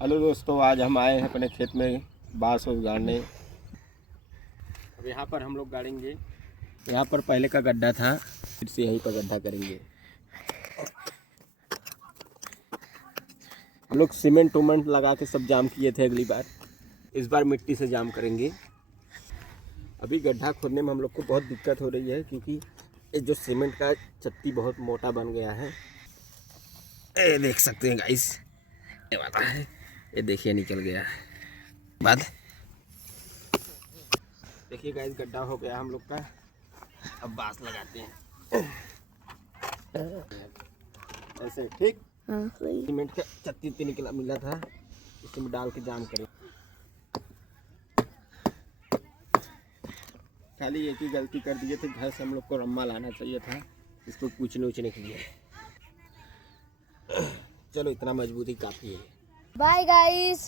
Hello दोस्तों, आज हम आए हैं अपने खेत में बांस गाड़ने। अब यहाँ पर हम लोग गाड़ेंगे। यहाँ पर पहले का गड्ढा था, फिर से यहीं पर गड्ढा करेंगे। हम लोग सीमेंट उमेंट लगा के सब जाम किए थे अगली बार। इस बार मिट्टी से जाम करेंगे। अभी गड्ढा खोदने में हम लोग को बहुत दिक्कत हो रही है, क्योंकि ये जो सीमेंट का चट्टी बहुत मोटा बन गया है। ये देख सकते हैं गाइस, ये वाला है, ये देखिए निकल गया है बाद। देखिए गाइस, गड्ढा हो गया हम लोग का। अब बांस लगाते हैं ऐसे, ठीक। सीमेंट का चट्टी निकला मिला था, इसमें डाल के जाम करें। खाली एक ही गलती कर दिए थे, घर से हम लोग को रम्मा लाना चाहिए था, इसको पूछने के लिए। चलो, इतना मजबूती काफ़ी है। Bye guys.